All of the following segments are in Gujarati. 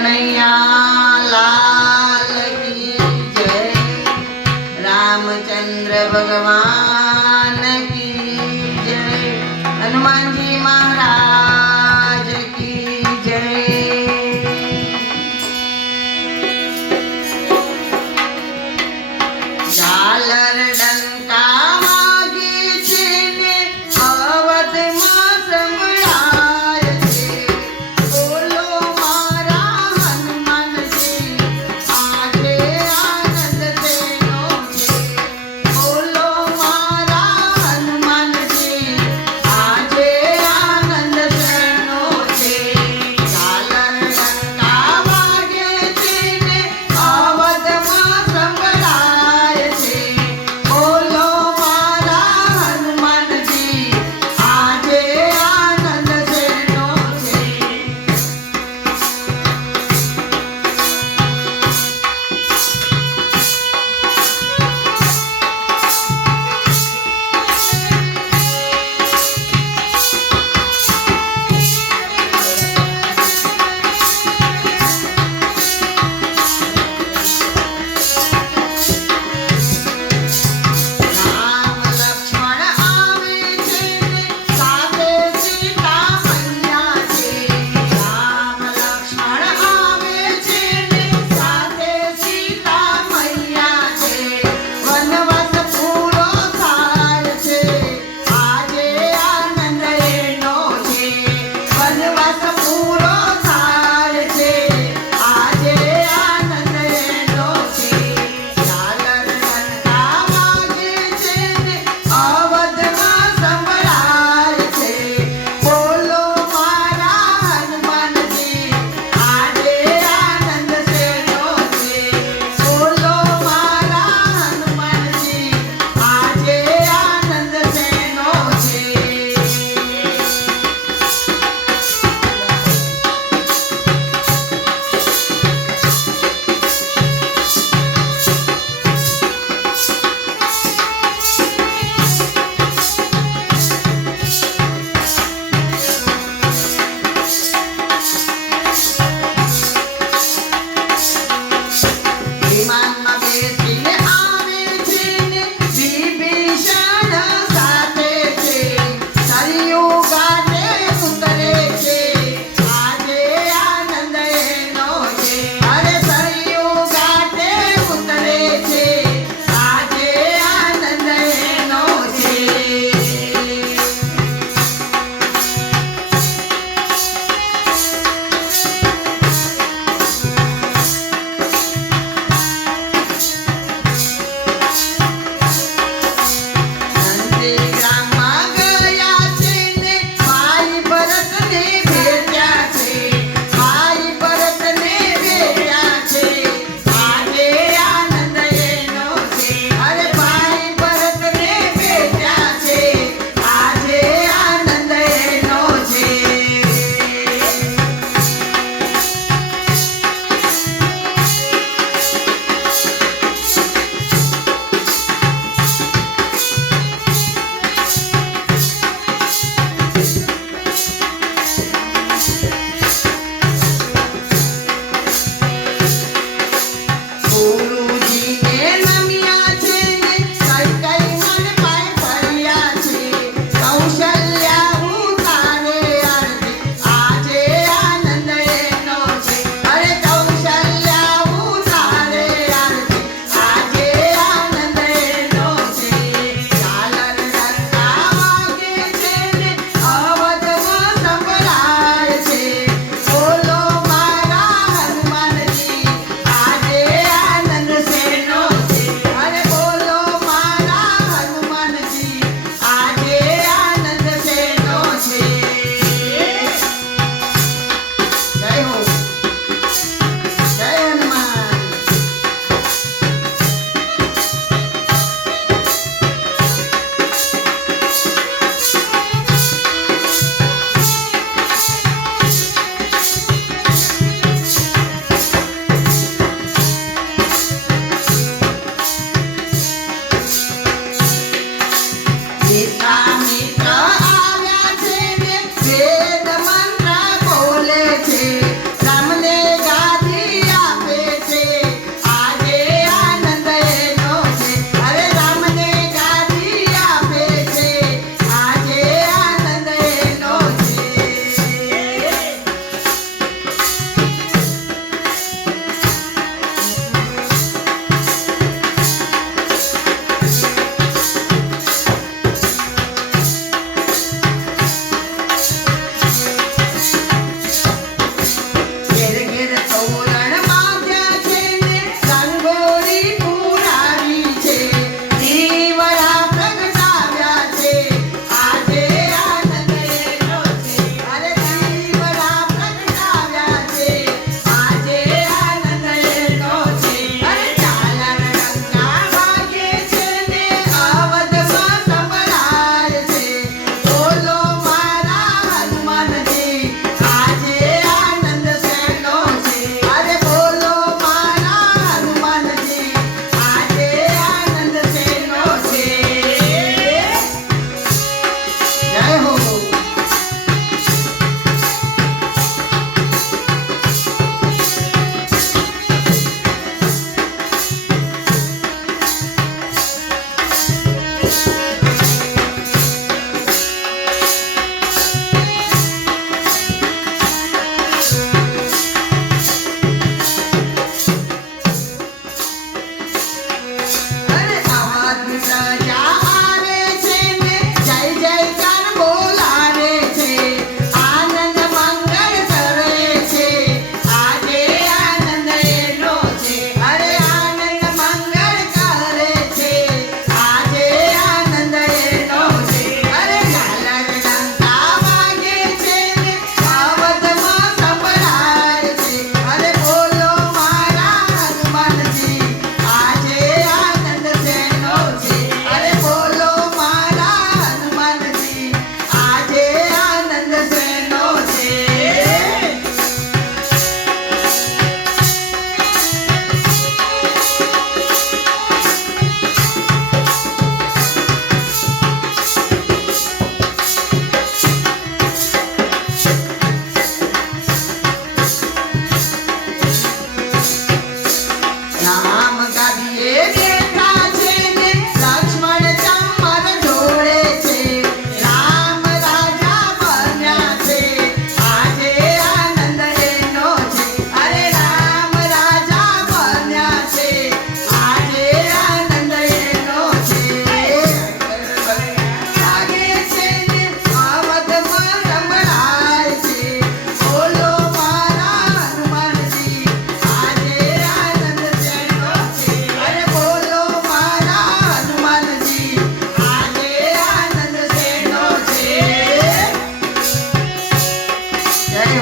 कन्हैया लाल की जय। रामचंद्र भगवान की जय। हनुमान जी महाराज की जय। झालर डंका वागे छे ने अवधમાં સંભળાય છે। બોલો મારા હનુમાનજી આજે આનંદ તેનો છે। બોલો મારા હનુમાનજી આજે આનંદ તેનો છે। झालर डंका વાગે છે ને અવધમાં સંભળાય છે। બોલો મારા હનુમાનજી આજે આનંદ તેનો છે। રામ લક્ષ્મણ આવે છે ને સાથે સીતા મૈયા છે। રામ લક્ષ્મણ આવે છે ને સાથે સીતા મૈયા છે। વનવાસ પૂરો થાય છે આજે આનંદ એનો છે। વનવાસ પૂરો થાય છે આજે આનંદ એનો છે। झालर डंका વાગે છે ને અવધમાં સંભળાય છે। બોલો મારા હનુમાનજી આજે આનંદ તેનો છે। બોલો મારા હનુમાનજી આજે આનંદ તેનો છે। વિમાનમાં બેસીને આવે છે ને વિભીષણ સાથે છે। સરયુ ઘાટે ઉતરે છે આજે આનંદ એનો છે। અરે સરયુ ઘાટે ઉતરે છે આજે આનંદ એનો છે। નંદીગ્રામમાં ગયા છે ને ભાઈ ભરતને ભેટ્યા છે। ભાઈ ભરતને ભેટ્યા છે આજે આનંદ એનો છે। અરે ભાઈ ભરતને ભેટ્યા છે આજે આનંદ એનો છે। ગુરુજીને નમ્યા છે ને કઈ મન પાય ફર્યા છે। કૌશલ્યા ઉતારે આરતી આજે આનંદ એનો છે। અરે કૌશલ્યા ઉતારે આરતી આજે આનંદ એનો છે। झालर डंका વાગે છે ને અવધમાં સંભળાય છે। બોલો મારા હનુમાનજી આજે આનંદ તેનો છે। અરે બોલો મારા હનુમાનજી આજે આનંદ તેનો છે। જય હો જય હનુમાન। વિશ્વામિત્ર આવ્યા છે ને વેદ મંત્ર બોલે છે। રામને ગાતા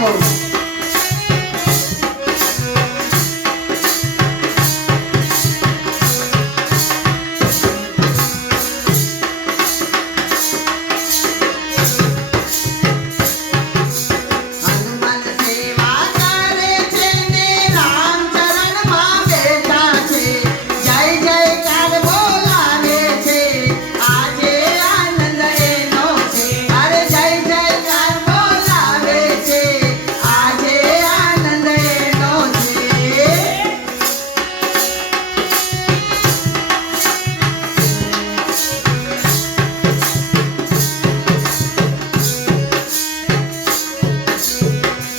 हो. હનુમાન સેવા કરે છે ને રામ ચરણમાં બેઠા છે. જય જયકાર બોલાવે છે, આજે આનંદ એનો છે. અરે જય જયકાર બોલાવે છે, આજે આનંદ એનો છે.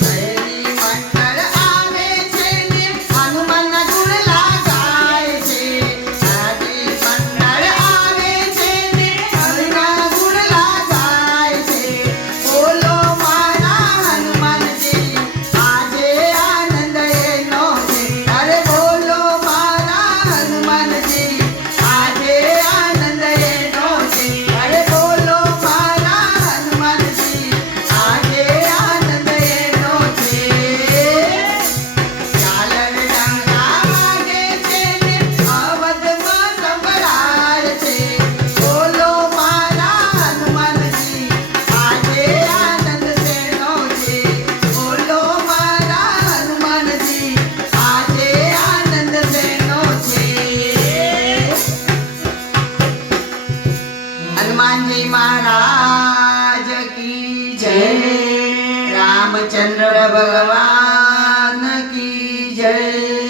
હરિની મંડળ આવે છે ને હનુમાનના ગુણ લગાય છે. હરિની મંડળ આવે છે ને હરિના ગુણ લગાય છે. બોલો મારા હનુમાનજી, આજે આનંદ એનો છે. અરે બોલો મારા હનુમાનજી, આજે આનંદ એનો છે. અરે બોલો મારા હનુમાનજી, આજે આનંદ એનો છે. ઝાલર ડંકા વાગે છે ને અવધમાં સંભળાય છે. બોલો મારા હનુમાનજી, આજે આનંદ શેનો છે. બોલો મારા હનુમાનજી, આજે આનંદ શેનો છે. હનુમાનજી મહારાજ કી જય. રામચંદ્ર ભગવાન કી જય.